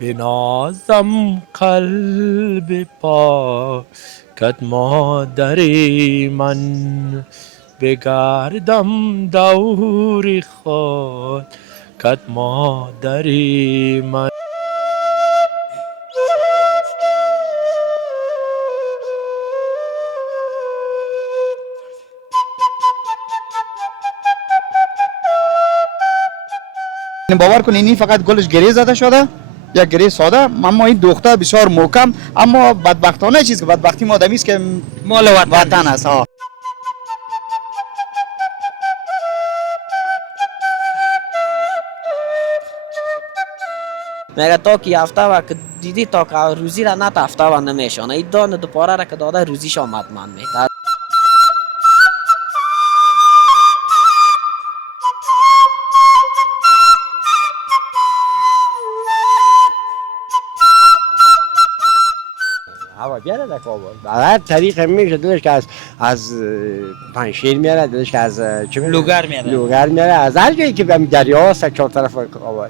بنازم قلب پاکت مادری من، بگردم دور خاکت مادری من. باور کنین این فقط گلش گره زده شده، یک گره ساده، اما این دختر بسیار محکم. اما بدبختانه چیز که بدبختی ما دمیست که مال وطن است. ها میگه تا که هفته و که دیدی تا که روزی را نت هفته و نمیشانه این دان دوپاره را که داده روزیش آمد من میتر. هوا بیاره در کابل هر طریق میشه دلش که از پنشیر میاره، دلش که از چه لوگر میاره. لوگر میاره، از هر جایی که به دریا هست چهار طرف کابل.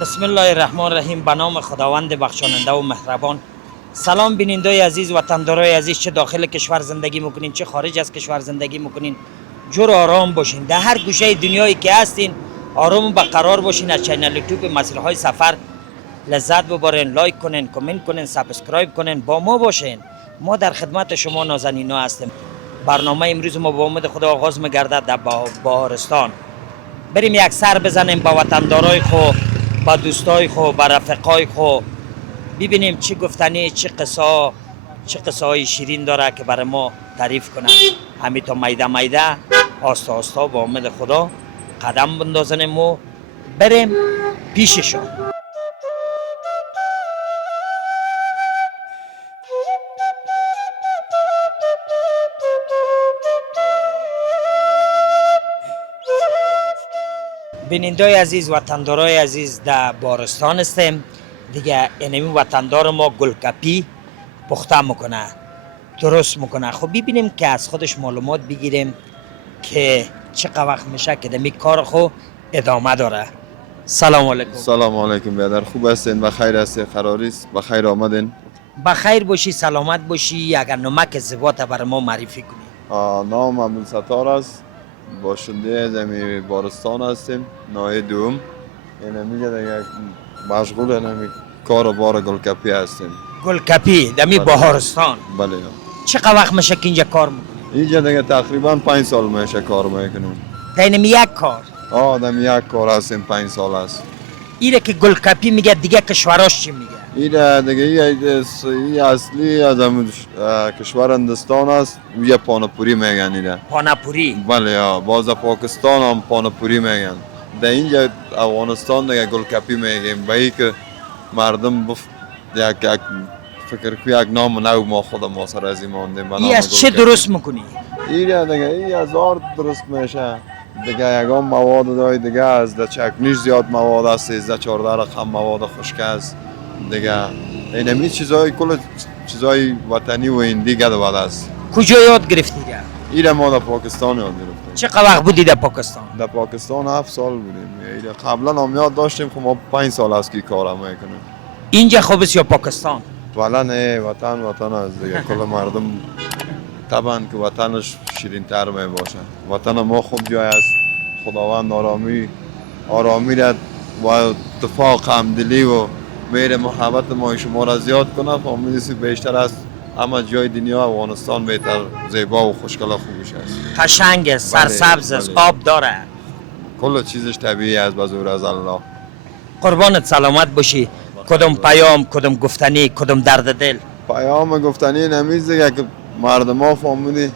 بسم الله الرحمن الرحیم. به نام خداوند بخشنده و مهربان. سلام بینندگان عزیز، وطندارای عزیز، چه داخل کشور زندگی میکنین چه خارج از کشور زندگی میکنین، جور آرام باشین. در هر گوشه دنیایی که هستین آرام و برقرار باشین. از چینل یوتیوب مسیرهای سفر لذت ببرین. لایک کنین، کامنت کنین، سابسکرایب کنین، با ما باشین. ما در خدمت شما نازنینا هستیم. برنامه امروز ما با امید خدا آغاز میگردد در بهارستان. بریم یک سر بزنیم با وطندارای خو، با دوستای خو، با رفقای خو، ببینیم چی گفتنی، چه قصه های شیرین داره که برای ما تعریف کنن. همین تا میده میده آستا آستا با امید خدا قدم بندازنیم و بریم پیششون. بینندگان عزیز، وطندارای عزیز، در بارستان هستیم دیگه. اینمی وطندار ما گلکپی پخته میکنه، درست میکنه. خب ببینیم که از خودش معلومات بگیریم که چقدر وقت میشه که دمی کار خو ادامه داره. سلام علیکم. سلام علیکم برادر، خوب هستین؟ بخیر هستین؟ قراری است بخیر آمدین؟ بخیر باشی، سلامت باشی. اگر نمک زبات برای ما معرفی کنی. نام عبدالستار است، باشنده زمین بارستان هستیم، نایه دوم. این میگه دیگه مشغول اینمی کار و بار گلکپی هستیم. گلکپی دمی بله. بهارستان. بله. چقدر وقت میشه که اینجا کار میکنی؟ اینجا دیگه تقریبا 5 سال میشه کار میکنیم. دینمی یک کار؟ دم یک کار هستیم 5 سال است. ایره که گلکپی میگه دیگه کشوراش چی میگه؟ این دیگه این اصلی از کشور هندوستان است، یه پاناپوری میگن اینه. پاناپوری؟ بله. باز پاکستان هم پاناپوری میگن. در اینجا افغانستان دیگه گلکپی میگیم. به ای که مردم یک فکر که یک نام نو ما خود ما سر از این ماندیم. ای از چه درست میکنی؟ این دیگه ای از آرد درست میشه دیگه. یگان مواد دای دیگه از در چکنیش زیاد مواد است، 13-14 رقم مواد خشک است دیگه. این همی چیزای کل چیزای وطنی و این دیگه دو است. کجا یاد گرفتی ده؟ ایره ما در پاکستان یاد گرفتیم. چقدر وقت بودی در پاکستان؟ در پاکستان 7 سال بودیم. قبلا هم یاد داشتیم، خب ما 5 سال است که کارم میکنیم. اینجا خوب است یا پاکستان؟ والا نه، وطن است دیگه. کل مردم طبعا که وطنش شیرین تر می باشه. وطن ما خوب جای است. خداوند آرامی را و اتفاق همدلی و مهر محبت ما شما را زیاد کنه. فهمیدی بیشتر است اما جای دنیا افغانستان بهتر زیبا و خوشگل و خوبش است. قشنگ است، سرسبز است، بله. آب داره. کل چیزش طبیعی است به زور از الله. قربانت سلامت باشی. کدام پیام، کدام گفتنی، کدام درد دل؟ پیام گفتنی نمیز دیگه که مردم ها فهمیدی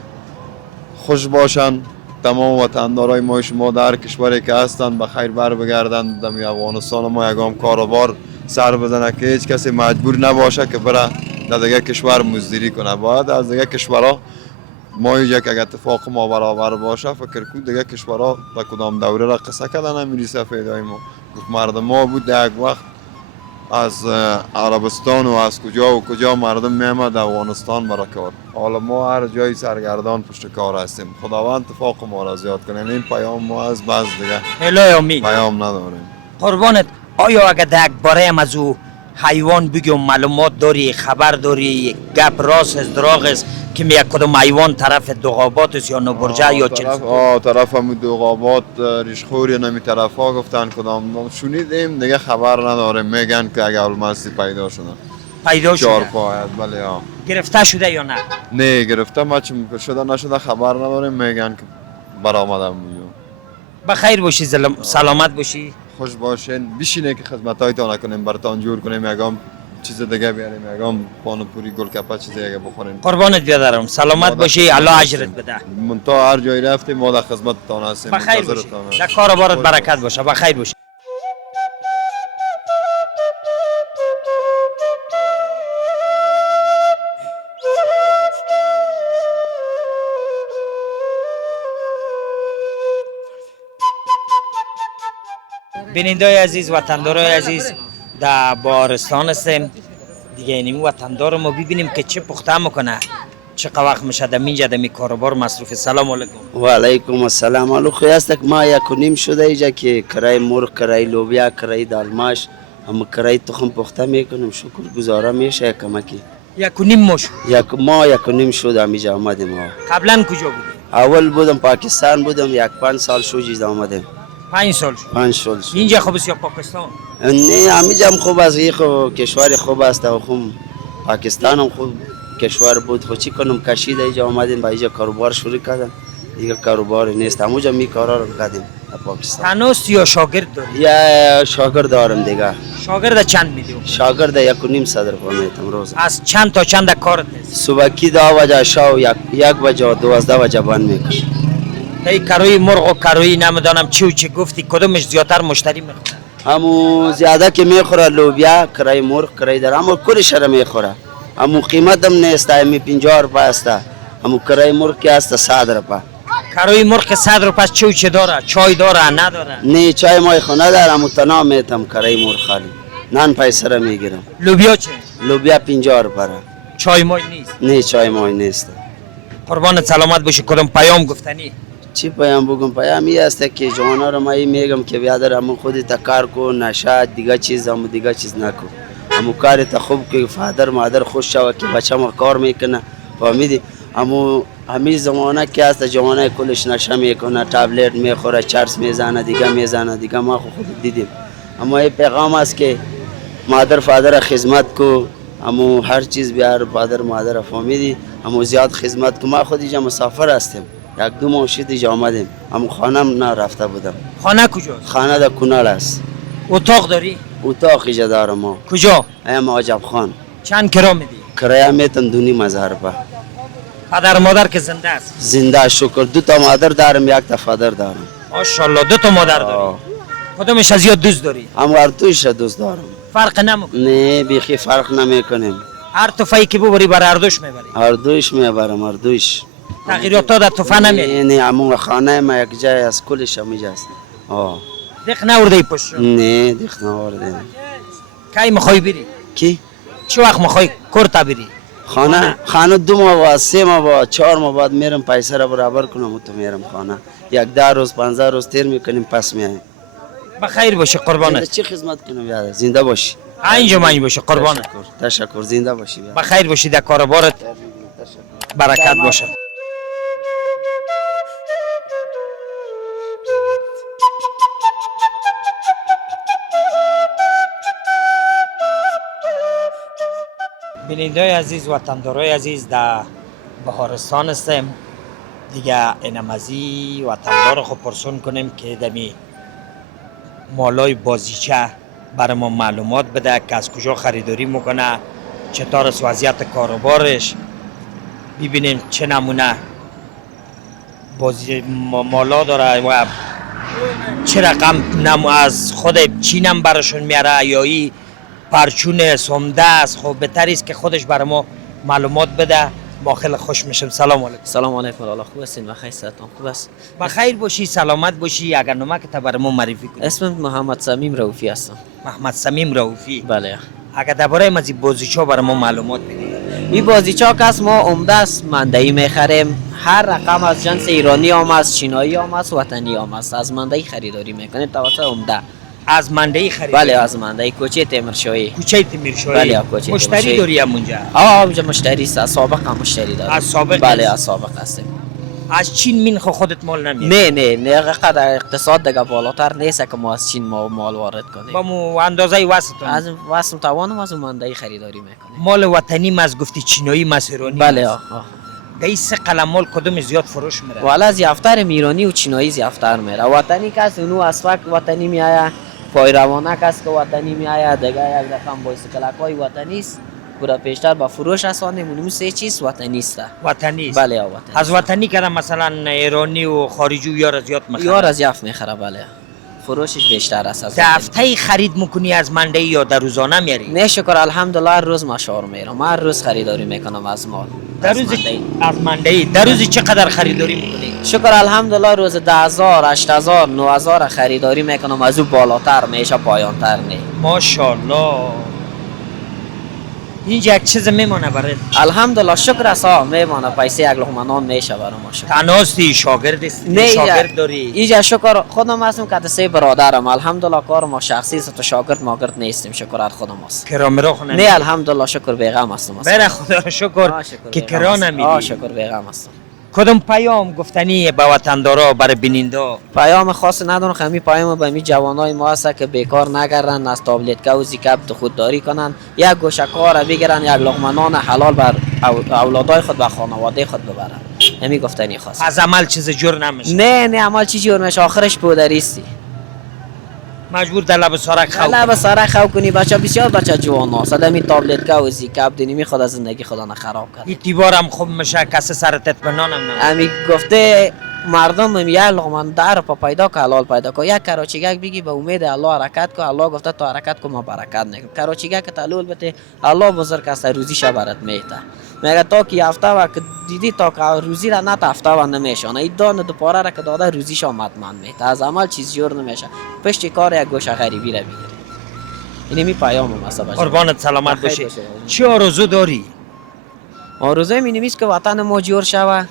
خوش باشن، تمام وطندارای ما شما در کشوری که هستند به خیر بر بگردند در افغانستان ما یگام کاروبار سر بزنه که هیچ کسی مجبور نباشه که بره در دیگه کشور مزدوری کنه. باید از دیگه کشورها ما اینجا که اگه اتفاق ما برابر باشه فکر کنم دیگه کشورها در کدام دوره را قصه کردن نمیرسه پیدای ما. گفت مردم ما بود یک وقت از عربستان و از کجا و کجا مردم میامد افغانستان برای کار. حالا ما هر جای سرگردان پشت کار هستیم. خداوند اتفاق ما را زیاد کنه. این پیام ما از بعض دیگه الهی آمین. پیام نداریم. قربانت، آیا اگه در یک باره هم از او حیوان بگم معلومات داری، خبر داری، گپ راست است دراغ است که می یک کدام حیوان طرف دوغابات است یا نوبرجه یا چیز؟ طرف هم دوغابات ریشخوری نمی طرف ها گفتن کدام شنیدیم دیگه خبر نداریم. میگن که اگه المستی پیدا شده. پیدا چهار شده؟ پایت بله ها. گرفته شده یا نه؟ نه گرفته ما چون شده نشده خبر نداریم. میگن که برآمدم میگم. بخیر باشی، سلامت باشی. خوش باشین. بشینه که خدمتایتان نکنیم براتون جور کنیم یگام چیز دیگه بیاریم یگام پانوپوری گلکپه چیز دیگه بخوریم. قربانت بیادرم، سلامت باشی، الله اجرت بده. منتها هر جایی رفتیم ما در خدمتتان هستیم. بخیر باشی، منتظرتان هستیم. در کار و بارت برکت باشه. بخیر باشی. بینندای عزیز، وطندارای عزیز، در بارستان هستیم دیگه. اینیم وطندار ما ببینیم که چه پخته میکنه، چه وقت میشه در اینجا در کاروبار مصروف. سلام علیکم. و علیکم السلام. الو خویست که ما یک و نیم شده اینجا که کرای مرغ، کرای لوبیا، کرای دالماش، هم کرای تخم پخته میکنیم. شکر گزارا میشه کمکی. یک و نیم مش. ما یک و نیم شده اینجا آمدیم. قبلا کجا بودی؟ اول بودم پاکستان بودم، یک 5 سال شد اینجا آمدیم. 5 سال شد. 5 سال شد. اینجا خوب است یا پاکستان؟ نه همینجا هم خوب است. این کشور خوب است و خوب پاکستان هم خوب کشور بود. خو چی کنم کشید اینجا آمدیم با اینجا کاروبار شروع کردم. دیگه کاروبار نیست، همونجا می کارا رو کردیم در پاکستان. تنوس یا شاگرد داری؟ یا شاگرد دارم دیگه. شاگرد چند میدی؟ شاگرد 1.5 صدر میتم روز. از چند تا چند کارت است؟ صبح کی 10 بجه شو 1 بجه و 12 بجه بند میکنم. ای کروی مرغ و کروی نمیدانم چی و چی گفتی، کدومش زیادتر مشتری میخوره؟ همو زیاده که میخوره لوبیا، کرای مرغ، کرای در همو کلش را میخوره. همو قیمت هم نیست، همی 50 روپیه است. همو کرای مرغ که است 100 روپیه. کروی مرغ که 100 روپیه چی و چی داره؟ چای داره نداره؟ نه چای مای خونه دارم، همو تنها میتم کرای مرغ خالی. نان پیسه را میگیرم. لوبیا چه؟ لوبیا 50 روپیه. چای مای نیست؟ نه چای مای نیست. قربانت سلامت باشی. کدام پیام گفتنی؟ چی پیام بگم؟ پیام این است که جوانا رو من میگم که بیادر همون خودت کار کو، نشه دیگه چیز هم دیگه چیز نکو. همون کارت خوب که فادر مادر خوش شوه که بچه ما کار میکنه. فهمیدی؟ همین زمانه که است جوانه کلش نشه میکنه، تابلت میخوره، چرس میزنه، دیگه ما خود دیدیم. اما این پیغام است که مادر فادر خدمت کو، همون هر چیز بیار فادر مادر. فهمیدی؟ همون زیاد خدمت کو. ما خود اینجا مسافر هستیم، 1-2 ماه شد اینجا آمدیم. همون خانه نه رفته بودم. خانه کجاست؟ خانه در کنال است. اتاق داری؟ اتاق اینجا دارم ما. کجا؟ ایم عجب خان. چند کرا میدی؟ کرایه میتم 2,500 روپیه. پدر مادر که زنده است؟ زنده شکر. 2 تا مادر دارم، 1 تا فادر دارم. ماشاءالله 2 تا مادر داری. کدومش از زیاد دوست داری؟ هم هر دویش دوست دارم. فرق نمیکنه؟ نه بیخی فرق نمیکنیم. هر توفایی که ببری برای هر دوش میبری؟ هر دویش میبرم، هر دویش. تغییرات در توفه نمیری؟ نه همون خانه ما یک جای از کلش هم اینجاست. دیخ نورده پشت رو؟ نه دیخ نورده. کی میخوای بری؟ کی؟ چه وقت میخوای کرتا بری؟ خانه 2 ماه بعد، 3 ماه بعد، 4 ماه بعد میرم پیسه را برابر کنم و تو میرم خانه. 1-10 روز 15 روز تیر میکنیم پس میایم. بخیر باشه قربانت. چی خدمت کنم یاد؟ زنده باشی. اینجا من باشه قربانت. تشکر. زنده باشی. بخیر باشی، در کاروبارت برکت باشه. بینندای عزیز و تندارای عزیز در بهارستان هستیم دیگه. اینم ازی و تندار خود پرسون کنیم که دمی مالای بازیچه برای ما معلومات بده که از کجا خریداری میکنه، چطور است وضعیت کاروبارش، ببینیم چه نمونه بازی مالا داره و چه رقم از خود چینم براشون میاره یا ای پرچون سمده است. خب بهتر است که خودش برای ما معلومات بده. ما خیلی خوش میشم. سلام علیکم. سلام علیکم. الله خوب هستین؟ بخیر صحتون خوب است؟ بخیر باشی، سلامت باشی. اگر نمک تا برای ما معرفی کنی. اسمم محمد صمیم رؤوفی هستم. محمد صمیم رؤوفی. بله. اگر درباره مزی بازیچا برای ما معلومات بدی. این بازیچا کس ما عمده است مندهی میخریم. هر رقم از جنس ایرانی هم است، چینایی هم است، وطنی هم است. از مندهی خریداری میکنیم توسط عمده. از مندهی خریداری؟ بله، از مندهی کوچه تیمورشاهی. کوچه تیمورشاهی. بله، کوچه مشتری تیمورشاهی. داری اونجا؟ اونجا مشتری است. از سابق هم مشتری داریم. از سابق؟ بله، از سابق هستیم. از چین مین خودت مال نمیاری؟ نه قدر اقتصاد دیگه بالاتر نیست که ما از چین مال وارد کنیم. با مو اندازه واسطون؟ از واسم توانم از مندهی خریداری میکنیم. مال وطنی مز گفتی چینایی مسیرانی؟ بله. دایی سه قلم مال کدوم زیاد فروش میره؟ والا زیافتر ایرانی و چینایی زیافتر میره. وطنی کس اونو از فک وطنی میآید، پای روانه کس که وطنی میآید، دیگه یک رقم بایسکلکای وطنی است. برای پیشتر با فروش اسانه مونم سه چیز وطنی است. وطنی است؟ بله، وطنی. از وطنی کردم مثلا ایرانی و خارجی و یار زیاد میخره؟ یار زیاف میخره. بله، فروشش بیشتر است از دفتری خرید میکنی از منده یا در روزانه میاری؟ نه شکر الحمدلله هر روز مشوار میرم. هر روز خریداری میکنم از مال. در روز از منده در روز چقدر خریداری میکنی؟ شکر الحمدلله روز 10,000 8,000 9,000 خریداری میکنم. از او بالاتر میشه، پایانتر نه. ماشاءالله. اینجا یک چیز میمونه برات؟ الحمدلله شکر است. میمونه پیسه یک لقمه نان میشه برای ما. شکر. تناستی شاگرد است؟ نه، شاگرد داری؟ اینجا شکر خودم هستم که سه برادرم. الحمدلله کار ما شخصی است تو شاگرد ماگرد نیستیم. شکر خودم است. کرامرو خونه؟ نه الحمدلله شکر بیغم هستم. بره خدا رو شکر که کرا نمیدی. شکر بیغم هستم. کدوم پیام گفتنی به وطندارا برای بیننده؟ پیام خاص ندارم. همین پیام به می جوانای ما است که بیکار نگردن، از تابلت و زیکاب خودداری کنن، یک گوشه کار بگیرن، یک لقمه نان حلال بر اولادای خود و خانواده خود ببرن. همین گفتنی خاص. از عمل چیز جور نمیشه؟ نه عمل چی جور میشه؟ آخرش پودریستی. مجبور در لب سارک خو لب سارک خو کنی. بچه بسیار بچه جوان هست. آدمی تابلت و زیکاب دینی خود از زندگی خدا نخراب کرد. اعتبارم خوب میشه، کسی سرت اطمینانم نمیده. امی گفته مردم یک لقمه در پا پیدا که حلال پیدا که. یک کراچیگک بگی به امید الله حرکت که الله گفته تو حرکت که ما برکت نکنیم. کراچیگک تلول بته الله بزرگ است، روزی شبرت میته. میگه تا که هفته و که دیدی تا که روزی را نت هفته و نمیشانه این دان دوپاره را که داده روزیش مطمئن میته. از عمل چیز جور نمیشه. پشت کار یک گوشه غریبی را بگیری. اینی می پیامم است. قربانت سلامت باشی. چی آرزو داری؟ آرزوی می نمیست که وطن ما جور شوه،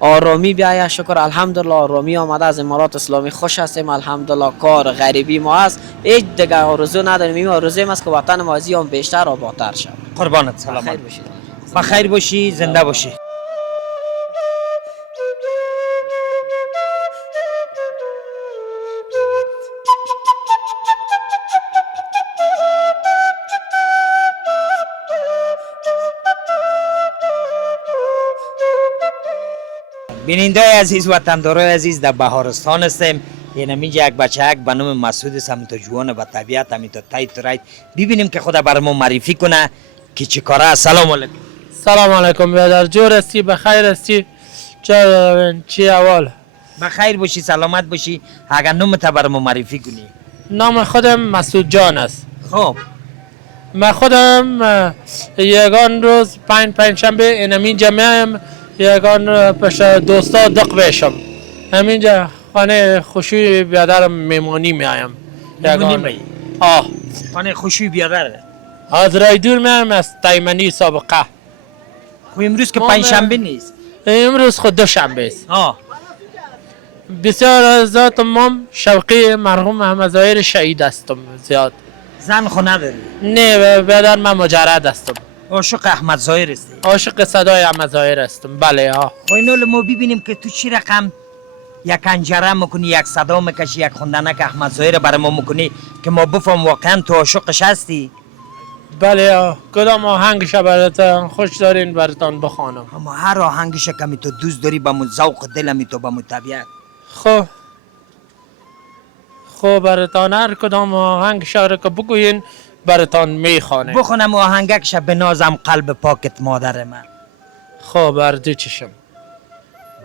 آرامی بیاید. شکر الحمدلله آرامی آمده از امارات اسلامی. خوش هستیم الحمدلله. کار غریبی ما است. هیچ دیگه آرزو نداریم. این آرزوی است که وطن ما از این بیشتر آبادتر شود. قربانت سلامت باشید. بخیر باشی، زنده باشی. بیننده عزیز و تندارای عزیز در بهارستان هستیم. اینجا یک بچه به نام مسعود است، همین تا جوان با طبیعت، همین تا تایت رایت. ببینیم که خدا برای ما معرفی کنه که چه کاره است. سلام علیکم. سلام علیکم برادر. جور هستی؟ بخیر هستی؟ چی اول؟ بخیر باشی، سلامت باشی. اگر نامت برای ما معرفی کنی. نام خودم مسعود جان است. خب من خودم یگان روز پنجشنبه اینجا میایم، یگان پیش دوستا دق بشم. همینجا خانه خوشی بیادرم میمانی میایم. میمانی؟ خانه خوشی بیادر از رای دور میایم، از تایمنی سابقه. خب امروز که پنجشنبه نیست؟ امروز خود دوشنبه است. بسیار از ذات مام شوقی مرحوم محمد ظاهر شهید هستم زیاد. زن خو نداری؟ نه بیادر من مجرد هستم. عاشق احمد ظاهر هستی؟ عاشق صدای احمد ظاهر هستم. بله ها. خب اینو ما ببینیم که تو چی رقم یک انجره میکنی، یک صدا میکشی، یک خوندنک احمد ظاهر برای ما میکنی که ما بفهم واقعا تو عاشقش هستی. بله کدام آهنگش براتان خوش دارین براتان بخوانم؟ اما هر آهنگش که می تو دوست داری با مو ذوق دل می تو با مو طبیعت. خب براتان هر کدام آهنگ شعر که بگوین براتان میخوانه. بخونم آهنگکش بنازم قلب پاکت مادر من. خب بردی چشم.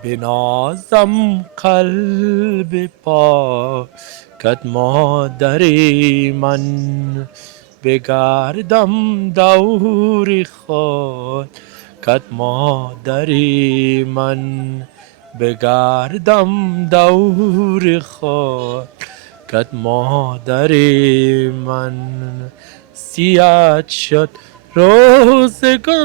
بنازم قلب پاکت مادری من، بگردم دور خود کت مادری من، بگردم دور خود کت مادری من. سیاد شد روزگاری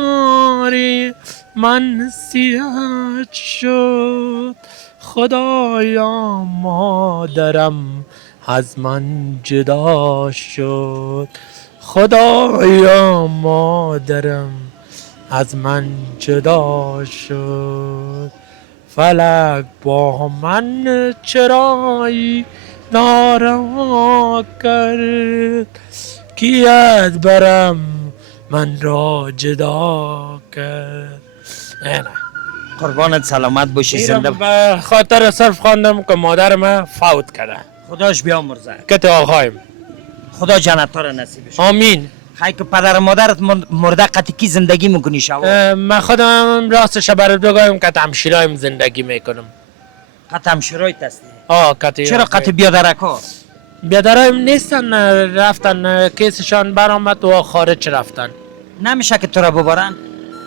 من، سیاد شد خدایا مادرم از من جدا شد، خدایا مادرم از من جدا شد. فلک با من چرایی ناروا کرد، کیت برم من را جدا کرد. اینه قربانت سلامت باشی زنده. به خاطر صرف خواندم که مادر من فوت کرده. خداش بیامرزه. کت آقایم. خدا جنت را نصیبش کنه. آمین. خیلی که پدر مادرت مرده قطعی کی زندگی میکنی شما؟ من خودم راستش برات بگویم که همشیرایم زندگی میکنم. قطع همشیرایت هستی؟ قطعی. چرا قطع بیادرکا؟ بیادرایم نیستن، رفتن کیسشان برآمد و خارج رفتن. نمیشه که تو را ببرن؟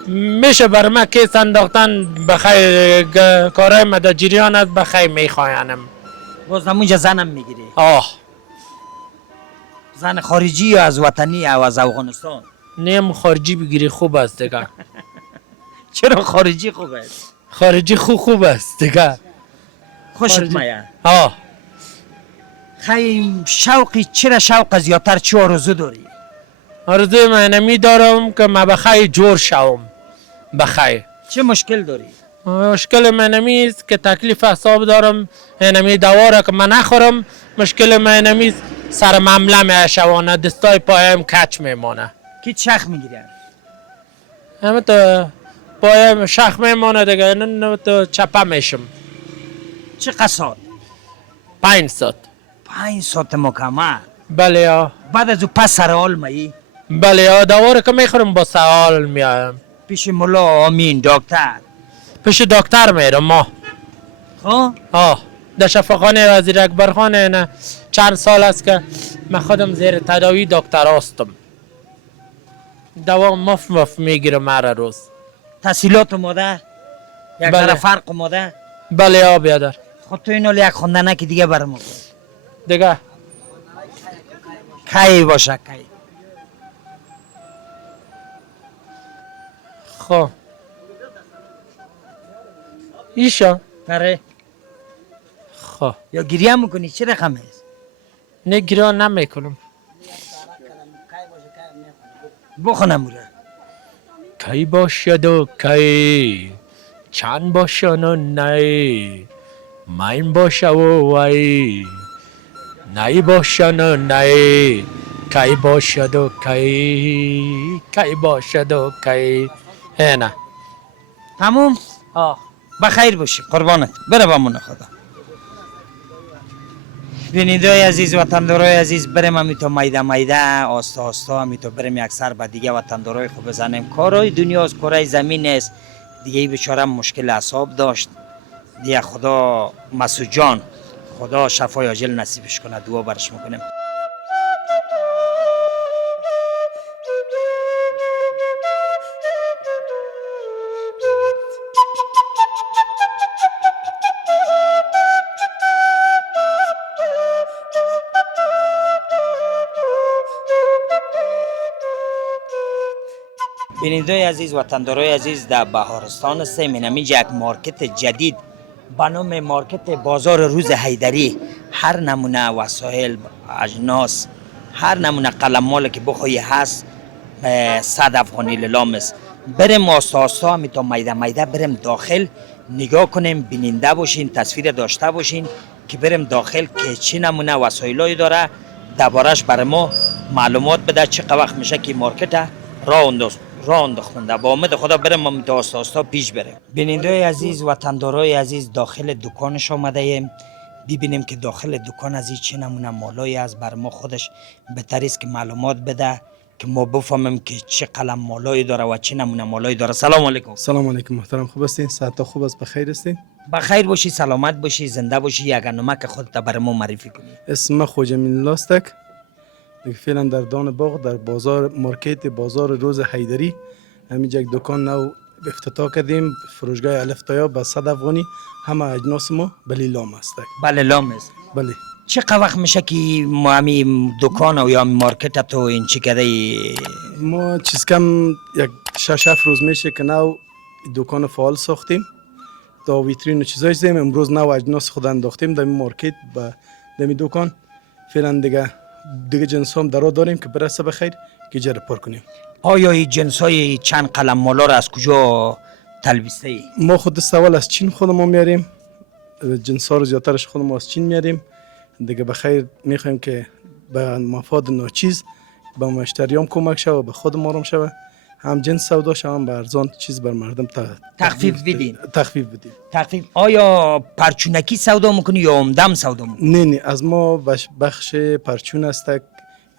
میشه بر من کیس انداختن بخیر، کارهای مده جریان است بخیر میخواینم. باز نمونجا زنم میگیری؟ زن خارجی یا از وطنی یا از افغانستان؟ نیم خارجی بگیری خوب است دیگه. چرا خارجی خوب است؟ خارجی خوب است دیگه. خوشت میاد؟ خیلی شوقی چرا شوق زیادتر چی آرزو داری؟ آرزوی من نمی دارم که من بخیر جور شوم. بخیر. چه مشکل داری؟ مشکل من نمیست که تکلیف حساب دارم، نمی دواره که من نخورم. مشکل من نمیست سر ممله میشوانه، دستای پایم کچ میمانه. کی شخ میگیری؟ همه تو پایم شخ میمانه دیگه، نه تو چپه میشم. چه قصاد؟ 5 ساعت. 5 ساعت مکمل؟ بله یا. بعد از او پس سر حال می؟ بله یا، دواره که میخورم با سوال میایم. پیش ملا آمین دکتر؟ پیش دکتر میرم ما. در شفاخانه وزیر اکبر خانه نه چند سال است که من خودم زیر تداوی دکتر هستم. دوا مف میگیرم هر روز. تحصیلات مادر؟ یک بله. ذره فرق مادر؟ بله یا بیادر. خود تو اینو یک خوندنه که دیگه برم کن دیگه کی باشه کی. خب ایشا آره. خب یا گریه میکنی چه رقم است؟ نه گریه نمیکنم. بخونم بوده. کی باشد و کی، چند باشن و نی، مین باشه و وی، نی باشن و نی، کی باشد و کی، کی باشد و کی. نه تموم؟ بخیر باشی قربانت. بره بامون خدا. بینیدای عزیز وطندارای عزیز، بریم همیتو میده آستا آستا همیتو بریم یک سر به دیگه وطندارای خوب بزنیم. کارهای دنیا از کره زمین است دیگه. ای بیچاره مشکل اعصاب داشت دیگه. خدا مسعود جان خدا شفای عاجل نصیبش کنه، دعا برش میکنیم. بینندگان عزیز وطندارای عزیز، در بهارستان هستیم. اینجا یک مارکت جدید به نام مارکت بازار روز حیدری. هر نمونه وسایل، اجناس، هر نمونه قلم مال که بخوای هست 100 افغانی لیلام است. بریم آستا آستا همیتا میده بریم داخل نگاه کنیم، بیننده باشین، تصویر داشته باشین که بریم داخل که چی نمونه وسایلایی داره دربارش برای ما معلومات بده چقدر وقت میشه که مارکت راه انداختنده. با امید خدا برم ما آستا پیش بریم. بیننده عزیز و تندارای عزیز داخل دکانش آمده ایم. ببینیم که داخل دکان از چه نمونه مالایی از بر ما خودش بهتر است که معلومات بده که ما بفهمیم که چه قلم مالایی داره و چه نمونه مالایی داره. سلام علیکم. سلام علیکم محترم، خوب هستین؟ ساعت خوب است؟ بخیر هستین؟ بخیر باشی، سلامت باشی، زنده باشی. یک نمک خودت بر ما معرفی کنی. اسم خوجا من الله است. دیگه فعلا در دان باغ در بازار مارکت بازار روز حیدری همینجا یک دکان نو افتتاح کردیم. فروشگاه الف تا یا به 100 افغانی همه اجناس ما بلی لام است. بله لام است. بله. چقدر وقت میشه که ما همین دکان و یا مارکت تو این چی کرده ما چیز کم یک 6-7 روز میشه که نو دکان فعال ساختیم. تا ویترین و چیزای زدیم. امروز نو اجناس خود انداختیم در مارکت به دمی دکان. فعلا دیگه جنس هم درا داریم که برسه بخیر که جر پر کنیم. آیا این جنس های چند قلم مالا را از کجا تلبیسته ای؟ ما خود سوال از چین خودمون میاریم. جنس ها رو زیادترش خودمون از چین میاریم. دیگه بخیر میخوایم که به مفاد ناچیز به مشتریام کمک شود و به خود ما هم شود. هم جنس سودا شود هم به ارزان چیز بر مردم تخفیف بدین. تخفیف. آیا پرچونکی سودا میکنی یا عمدم سودا میکنی؟ نه از ما بخش پرچون است.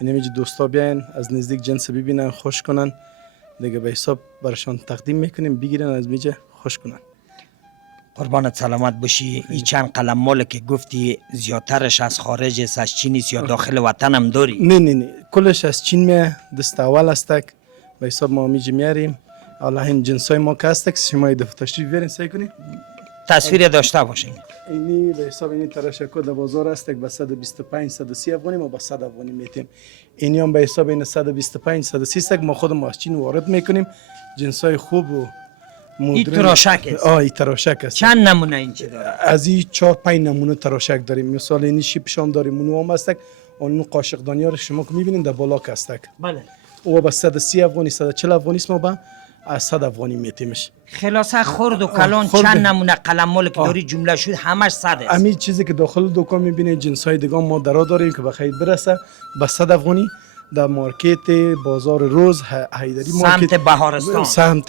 یعنی میگه دوستا بیاین از نزدیک جنس ببینن، خوش کنن، دیگه به حساب برشان تقدیم میکنیم، بگیرن از میجه خوش کنن. قربانت سلامت باشی. این چند قلم مال که گفتی زیادترش از خارج است، از چین است یا داخل وطن هم داری؟ نه کلش از چین میه. دست اول است. به حساب ما میجه میاریم. حالا این جنسای ما که هست که شما دفعه تشریف بیارین سعی کنید تصویر داشته باشین. اینی به حساب اینی تراشکو در بازار است که به 125 130 افغانی ما به 100 افغانی میتیم. اینی هم به حساب این 125 130 است ما خودمون از چین وارد میکنیم. جنسای خوب و مدرن. این تراشک است. این تراشک است. چند نمونه این چه داره؟ از این 4-5 نمونه تراشک داریم. مثلا اینی شیپشان داریم، اونو هم است. اون قاشقدانی ها شما که میبینید در بالا است. بله. او با 130 افغانی 140 افغانی است ما با 100 افغانی میتیمش. خلاصه خرد و کلان چند نمونه قلم مال که داری جمله شد همش 100 است. همین چیزی که داخل دکان میبینید جنس های دیگه ما درا داریم که بخیر برسه به 100 افغانی در مارکت بازار روز حیدری سمت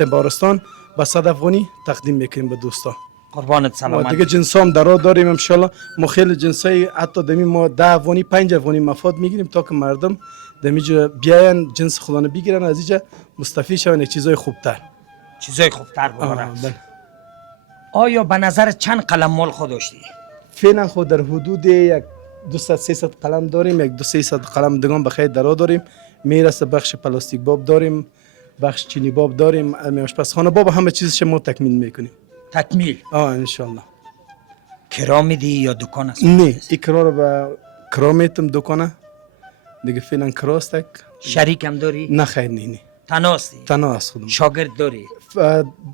بهارستان به 100 افغانی تقدیم میکنیم به دوستا. قربانت سلامت. دیگه جنس هم درا داریم ان شاء الله. ما خیلی جنس های حتی دمی ما 10 افغانی 5 افغانی مفاد میگیریم تا که مردم دمیجا بیاین جنس خودانه بگیرن، از اینجا مستفید شون چیزای خوبتر. ببره. آیا به نظر چند قلم مال خود داشتی؟ فعلا خود در حدود یک 200-300 قلم داریم. یک 200-300 قلم دیگه بخیر درا داریم. میرسه بخش پلاستیک باب داریم، بخش چینی باب داریم، آشپزخانه باب، همه چیزش ما تکمیل میکنیم. تکمیل؟ ان شاء الله. کرا میدی یا دکان است؟ نه کرا رو به کرا میتم دکانه. دیگه فعلا کراست. شریک هم داری؟ نه خیر نه. تنها است خودم. شاگرد داری؟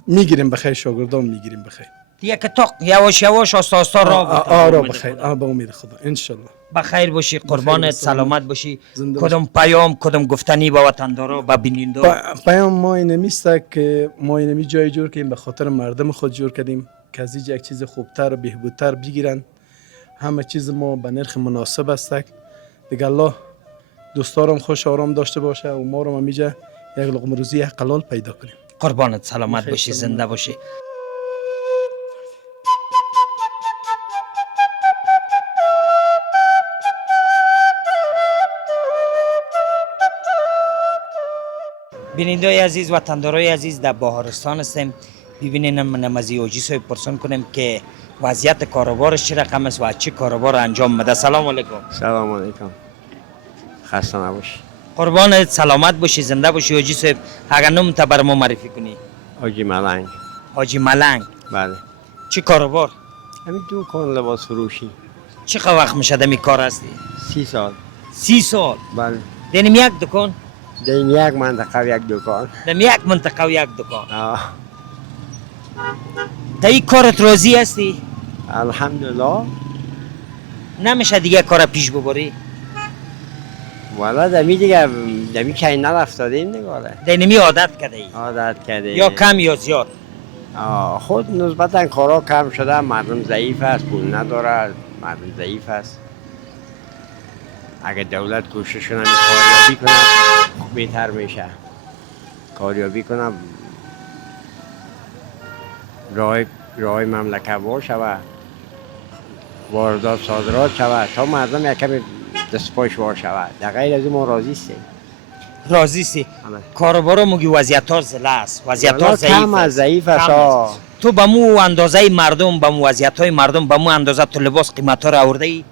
میگیریم بخیر، شاگردان میگیریم بخیر. دیگه که تا یواش یواش آستا راه بخیر. به امید خدا ان شاء الله. بخیر باشی، قربانت سلامت باشی. کدام پیام کدام گفتنی با وطندارا با بیننده؟ پیام ما اینمیست که ما اینمی جای جور کردیم به خاطر مردم خود جور کردیم که از یک چیز خوبتر و بهبودتر بگیرن. همه چیز ما به نرخ مناسب است. دیگه الله دوستارم خوش آرام داشته باشه و ما رو همیشه یک لقمه روزی حلال پیدا کنیم. قربانت سلامت باشی، زنده باشی. بیننده عزیز و تندارای عزیز در بهارستان هستیم. ببینین من از اوجی صاحب پرسان کنم که وضعیت کاروبارش چه رقم است و چه کاروبار انجام میده. سلام علیکم. سلام علیکم. خسته نباشی. قربانت سلامت باشی، زنده باشی. اوجی صاحب اگر نام تا بر ما معرفی کنی. حاجی ملنگ. حاجی ملنگ. بله. چه کاروبار؟ همین دکان لباس فروشی. چقدر وقت میشه دمی کار هستی؟ 30 سال. 30 سال؟ بله. دنیم یک دکان؟ دنیم یک منطقه و یک دکان. دنیم یک منطقه و یک دکان. تا این کارت راضی هستی؟ الحمدلله. نمیشه دیگه کار پیش ببری؟ والا دمی دیگه دمی که نرفتادیم دیگه والا. دنیمی عادت کرده عادت کرده. یا کم یا زیاد؟ خود نسبتا کارا کم شده، مردم ضعیف است، پول نداره، مردم ضعیف است. اگه دولت کوشش کنه کاریابی کنه بهتر میشه. کاریابی کنه راه مملکت باشه شود، واردات صادرات شود تا مردم یک کمی دست پایش وار شود. در غیر از این ما راضی هستیم. راضی سی کاروبارا موگی وضعیت ها زله است، وضعیت ها ضعیف کم از ضعیف است. تو به مو اندازه مردم، به مو وضعیت های مردم، به مو اندازه تو لباس قیمت ها رو آورده ای؟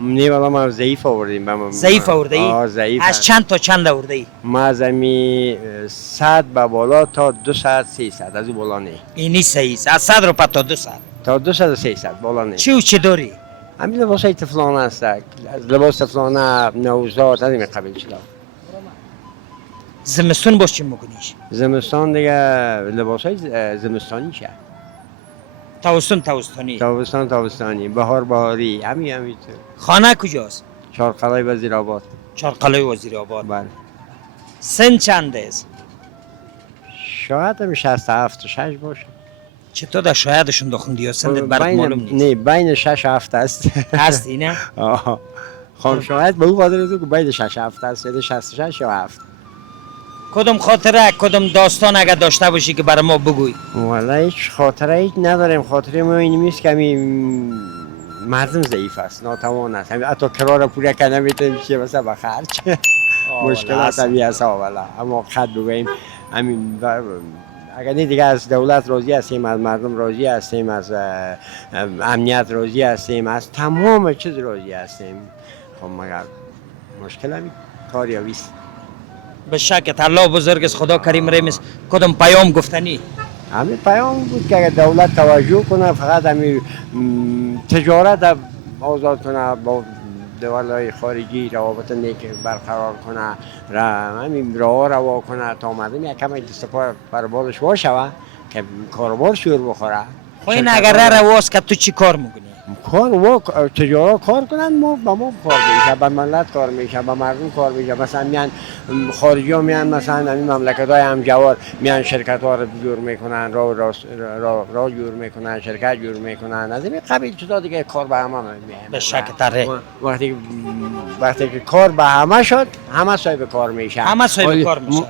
نه والا ما ضعیف آوردیم. ضعیف آورده ای؟ ضعیف. از چند تا چند آورده ای؟ ما از امی 100 به بالا تا 200 300 از اون بالا نه. اینی صحیح است. از 100 رو تا 200 تا 200 300 بالا نه. چی و چی داری؟ همین لباس های تفلانه است. لباس تفلانه نوزاد از این قبیل شده. زمستون باش چی میکنیش؟ زمستان دیگه لباس های زمستانی شه. تابستانی. تابستانی، بهار بهاری، همین خانه کجاست؟ چهارقلعه وزیرآباد. چهارقلعه وزیرآباد. بله. سن چند است؟ شاید هم 67 6 باشه. چطور در شایدشون دخوندی یا سنت برات معلوم نیست؟ نه بین 6 7 است. هستی نه؟ خب شاید به اون قادر است که بین 6 7 است، یعنی 66 یا 7. کدوم خاطره کدوم داستان اگر داشته باشی که برای ما بگوی؟ والا هیچ خاطره هیچ نداریم. خاطره ما این نیست که مردم ضعیف است، ناتوان است. حتی کرار پوره کنه میتونیم چیه مثلا به خرج مشکلات همی هست. والا اما خط بگوییم همین اگر نه دیگه از دولت راضی هستیم، از مردم راضی هستیم، از امنیت راضی هستیم، از تمام چیز راضی هستیم. خب مگر مشکل همین کاریابی است. به شکت الله بزرگ است، خدا کریم رحیم است. کدام پیام گفتنی؟ همین پیام بود که اگر دولت توجه کنه، فقط همین تجارت آزاد کنه، با دولت‌های خارجی روابط نیک برقرار کنه، همین راه روا کنه تا مردم یک کم دست پا بر بالش باشه که کاروبار شور بخوره. خب این اگر رواست که تو چی کار میکنی؟ تجارت کار کنن، ما با ما کار میشه، به ملت کار میشه، به مردم کار میشه. مثلا میان خارجی ها میان مثلا این مملکت های همجوار میان شرکت ها رو جور میکنن، راه جور میکنن، شرکت جور میکنن. از این قبیل چیزا دیگه کار به همه میاد. به شک تره وقتی که کار به همه شد، همه صاحب کار میشه. همه صاحب کار میشه.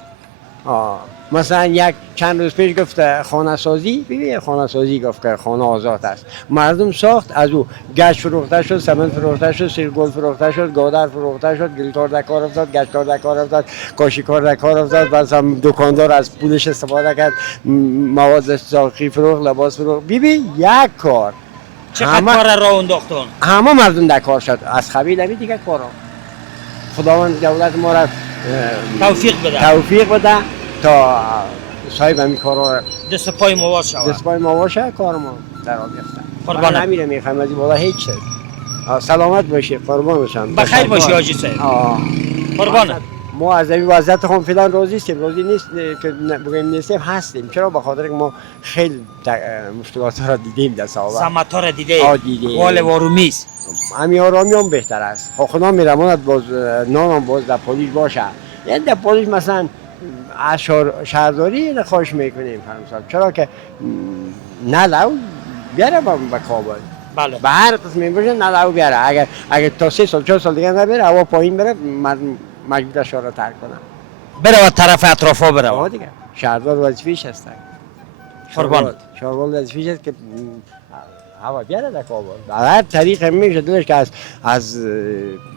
مثلا یک چند روز پیش گفت خانه سازی، ببین خانه سازی گفت که خانه آزاد است. مردم ساخت، از او گچ فروخته شد، سمنت فروخته شد، سیرگل فروخته شد، گودر فروخته شد، گلکار در کار افتاد، گچ کار در کار افتاد، کاشیکار در کار افتاد. بعد هم دکاندار از پولش استفاده کرد، مواد ساختی فروخت، لباس فروخت. ببین یک کار چقدر کار راه انداختون. همه مردم در کار شد. از قبیل همین دیگه کارا. خداوند دولت ما را توفیق بده تا صاحب همین کارا دست پای ما شود. دست پای ما باشه، کار ما در آب بیفته. قربان نمیره میخوایم از این بالا هیچ چیز. سلامت باشی، قربانشان. بخیر باشی حاجی صاحب. قربان. ما از این وضعیت خون فعلا راضی هستیم. راضی نیست که بگیم نیستیم، هستیم. چرا؟ به خاطر که ما خیلی مشکلات را دیدیم در ساوا. زحمت ها را دیدیم. وال وارومی است. همین آرامی هم بهتر است. خب خدا میرماند باز نانم باز در پولیش باشه. یعنی در پولیش مثلا از شهرداری خواهش میکنیم فرمسال. چرا که نلو بیاره به کابل. بله. به هر قسمی باشه نلو بیاره. اگر تا 3 سال 4 سال دیگه نبره، هوا پایین بره، مجبور شهر را ترک کنه. بره و طرف اطرافا بره. آه دیگه. شهردار وظیفه‌اش هست. قربان. شهردار وظیفه‌اش است که هوا بیاره در کابل. هر طریق میشه دلش که از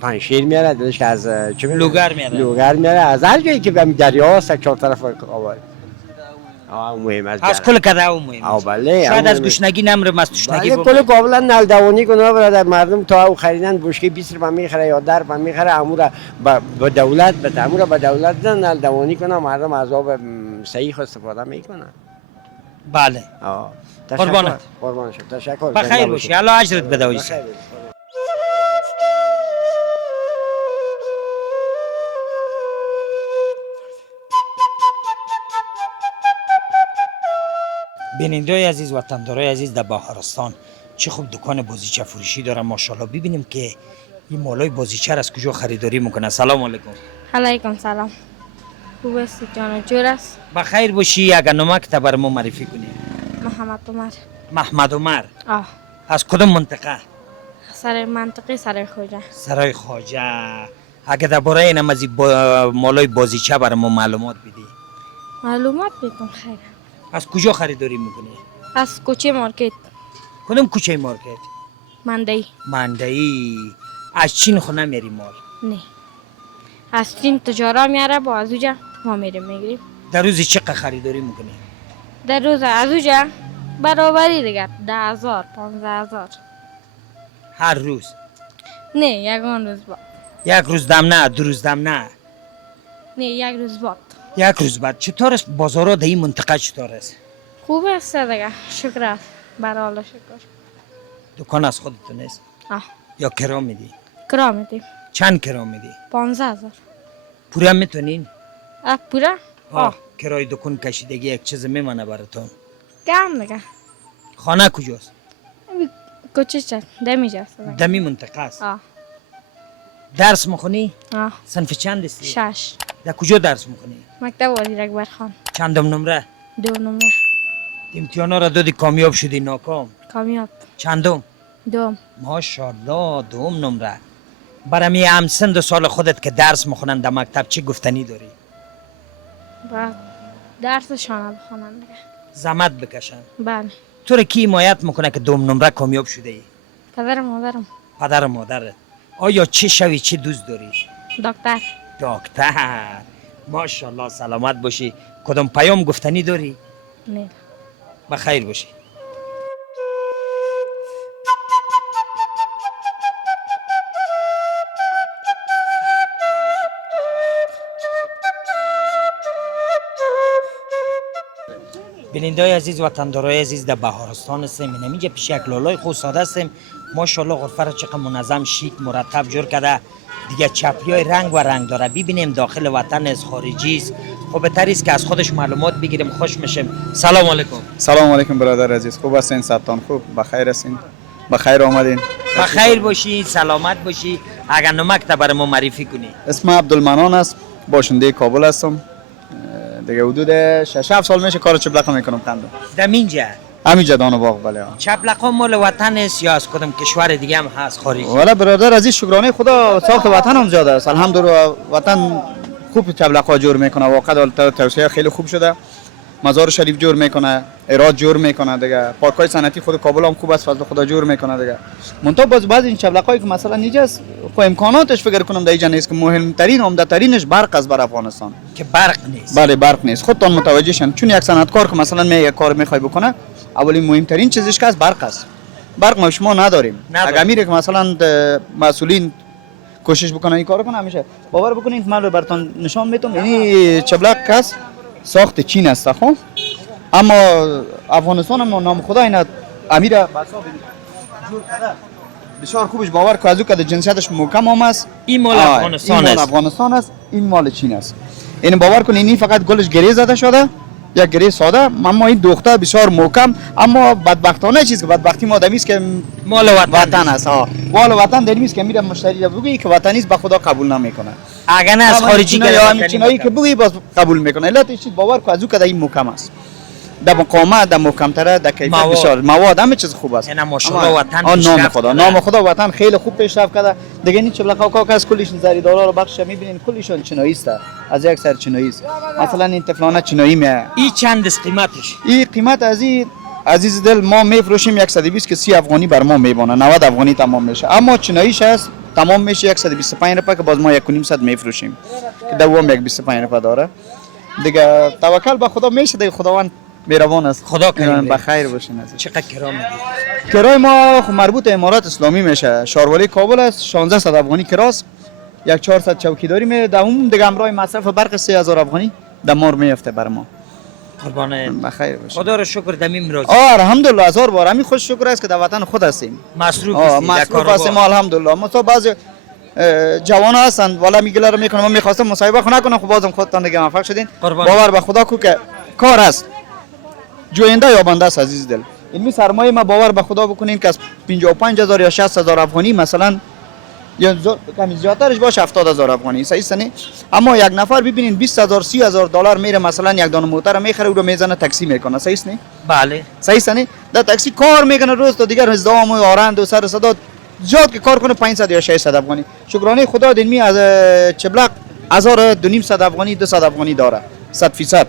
پنشیر میاره، دلش که از لوگر میاره، از هر جایی که به دریا هست 4 طرف کابل. مهم است. از کل کده مهم. بله. شاید از گشنگی نمرم، از تشنگی بله. کل کابل نل دوانی کنه برادر. مردم تا او خریدن بشکه 20 روپیه میخره یا 10 روپیه میخره. امور به دولت به دولت نل دوانی کنه، مردم از آب صحیح استفاده میکنن. بله. قربانت. قربان شما. تشکر. بخیر باشی. الله اجرت بده وای. بیننده‌های عزیز، وطندارای عزیز، در بهارستان چه خوب دکان بازیچه فروشی داره ماشاءالله. ببینیم که این مالای بازیچه از کجا خریداری میکنه. سلام علیکم. علیکم سلام. خوب است جان جور است. بخیر باشی. اگر نمک تا بر ما معرفی کنی. محمد عمر. محمد عمر. آه. از کدوم منطقه؟ از سر منطقه سر خوجه. سرای خواجه. اگه درباره اینم از مالای بازیچه برای ما معلومات بدی. معلومات بکن خیر. از کجا خریداری میکنی؟ از کوچه مارکت. کدوم کوچه مارکت؟ مندهی. مندهی. از چین خونه میری مال؟ نه. از چین تجارا میاره با از اوجا ما میریم میگیریم. در روزی چقدر خریداری میکنی؟ در روز از اوجا برابری دیگه 10,000 15,000. هر روز؟ نه یگان روز بعد. یک روز دم نه، دو روز دم نه. نه یک روز بعد. یک روز بعد. چطور است بازارا در این منطقه چطور است؟ خوب است دیگه. شکر است. برای الله شکر. دکان از خودتون است؟ آه. یا کرا میدی؟ کرا میدیم. چند کرا میدی؟ 15,000. پورا میتونین؟ پورا؟ کرای دکان کشیدگی یک چیز میمانه براتون؟ کم دیگه. خانه کجاست؟ کوچه چه دمی جاست. دمی منطقه است. درس میخونی؟ صنف چند هستی؟ 6. در کجا درس میخونی؟ مکتب وزیر اکبر خان. چندم نمره؟ 2 نمره. امتحانا را دادی کامیاب شدی ناکام؟ کامیاب. چندم؟ 2. ماشاءالله 2 نمره. برای هم سند و سال خودت که درس میخونن در مکتب چی گفتنی داری؟ بعد درسشان بخونن دیگه. زحمت بکشن. بله. تو را کی حمایت میکنه که 2 نمره کامیاب شده ای؟ پدر مادرم. پدر و مادرت. آیا چه شوی چه دوست داری؟ دکتر. دکتر. ماشاءالله سلامت باشی. کدام پیام گفتنی داری؟ نه. بخیر باشی. بیننده عزیز و وطندارای عزیز در بهارستان هستیم. اینجا پیش یک لالای خود ساده هستیم. ماشاءالله غرفه را چقدر منظم شیک مرتب جور کرده. دیگه چپلیای رنگ و رنگ داره. ببینیم داخل وطن از خارجی است. خب بهتر است که از خودش معلومات بگیریم. خوش میشیم. سلام علیکم. سلام علیکم برادر عزیز. خوب هستین؟ صحتان خوب؟ بخیر هستین؟ بخیر آمدین؟ بخیر باشی، سلامت باشی. اگر نمک تا برای ما معرفی کنی. اسم عبدالمنان است. باشنده کابل هستم. دیگه حدود 6-7 سال میشه کار چپلقه میکنم قندم. دمینجا؟ همینجا دانو باغ. بله. چپلقه مال وطن است یا از کدام کشور دیگه هم هست خارجی؟ والا برادر عزیز شکرانه خدا ساخت وطن هم زیاده است. الحمدلله وطن خوب چپلقه جور میکنه. واقعا توسعه خیلی خوب شده. مزار شریف جور میکنه، هرات جور میکنه دیگه. پارکای صنعتی خود کابل هم خوب است، فضل خدا جور میکنه دیگه. منتها بعضی این چپلقایی که مثلا اینجاست خو امکاناتش فکر کنم در اینجا نیست که مهمترین عمده ترینش برق است بر افغانستان. که برق نیست. بله برق نیست. خودتون متوجه شین. چون یک صنعتکار که مثلا یک کار میخوای بکنه، اولین مهمترین چیزش که از برق است. برق ما شما نداریم. اگر میره که مثلا مسئولین کوشش بکنن این کارو کنه همیشه باور بکنید من رو براتون نشان میدم. یعنی چپلق کس ساخت چین است خب، اما افغانستان ما نام خدا اینا امیر بسیار خوبش باور که از او که جنسیتش محکم هم است. این مال افغانستان است. افغانستان است. این مال چین است. این باور کنید این فقط گلش گره زده شده، یک گره ساده. اما این دوخته بسیار محکم. اما بدبختانه چیز که بدبختی ما دمیست که مال وطن است. مال وطن دمیست که میره مشتری بگی که وطنی است به خدا قبول نمیکنه. اگر نه از خارجی که چینایی که بگی باز قبول میکنه. علت چیز باور که از او که این محکم است. در مقامت در محکم‌تره در کیفیت بسیار مواد همه چیز خوب است. اینا ماشاءالله وطن نام خدا وطن خیلی خوب پیشرفت کرده. دیگه این چپلقا که از کلیشون زریدارا رو بخش میبینین کلیشون چینایی است. از یک سر چینایی است. مثلا این تفلانه چینایی میه. این چند است قیمتش؟ این قیمت از این عزیز دل ما میفروشیم 120 که 30 افغانی بر ما میبونه، 90 افغانی تمام میشه. اما چیناییش هست تمام میشه 125 روپیه که باز ما 1.5 میفروشیم که دوام 125 روپیه داره. دیگه توکل به خدا میشه. دیگه خداوند مهربان است. خدا کریم بخیر باشین. از چقدر کرا میدی؟ کرای ما مربوط امارات اسلامی میشه. شهرولی کابل است. 1600 افغانی کراست. 1400 چوکیداری می دوم دیگه همراه مصرف برق 3000 افغانی دمار میفته بر ما. قربان بخیر باشین. خدا رو شکر دمیم روز. الحمدلله 1000 بار همین خوش شکر است که در وطن خود هستیم. مصروف هستیم الحمدلله. ما تو بعضی جوان هستند والا میگله رو میکنم. من میخواستم مصاحبه خونه کنم خب بازم خودتان دیگه موفق شدین. باور به خدا کو که کار است. جوینده یابنده است عزیز دل. این سرمایه ما باور به خدا بکنین که از 55000 یا 60000 افغانی مثلا یا کمی زیادترش باشه 70000 افغانی صحیح است نه. اما یک نفر ببینین 20000 30000 دلار میره مثلا یک دانه موتر میخره او رو میزنه تاکسی میکنه صحیح است نه. بله صحیح است نه. در تاکسی کار میکنه روز تا دیگر ازدحام و آرند و سر صدا زیاد که کار کنه 500 یا 600 افغانی. شکرانه خدا دینمی از چبلق 1200 افغانی 200 افغانی داره 100%.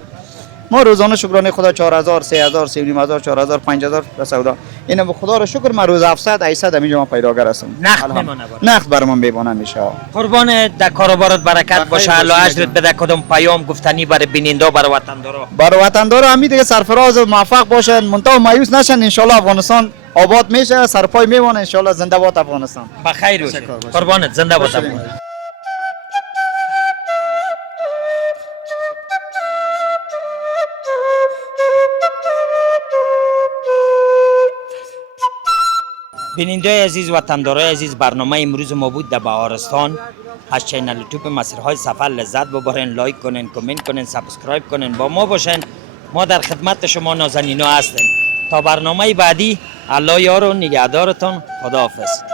ما روزانه شکرانه خدا 4000 3000 3500 4000 5000 به سودا. اینم به خدا رو شکر من روز 700 800 همینجا من پیداگر هستم. نقد میمونه نقد برام میبونه میشه. قربان در کاروبارت برکت باشه. الله اجرت بده. کدام پیام گفتنی برای بیننده برای وطندارا؟ برای وطندارا همین دیگه سرفراز و موفق باشن، منتها مایوس نشن. ان شاء افغانستان آباد میشه، سرپای میمونه. ان شاء زنده باد افغانستان. بخیر باشه. قربانت زنده باد. بیننده عزیز و وطندارای عزیز، برنامه امروز ما بود در بهارستان. از چینل یوتیوب مسیرهای سفر لذت ببرین، لایک کنین، کامنت کنین، سابسکرایب کنین، با ما باشین. ما در خدمت شما نازنینا هستیم. تا برنامه بعدی، الله یار و نگهدارتون. خداحافظ.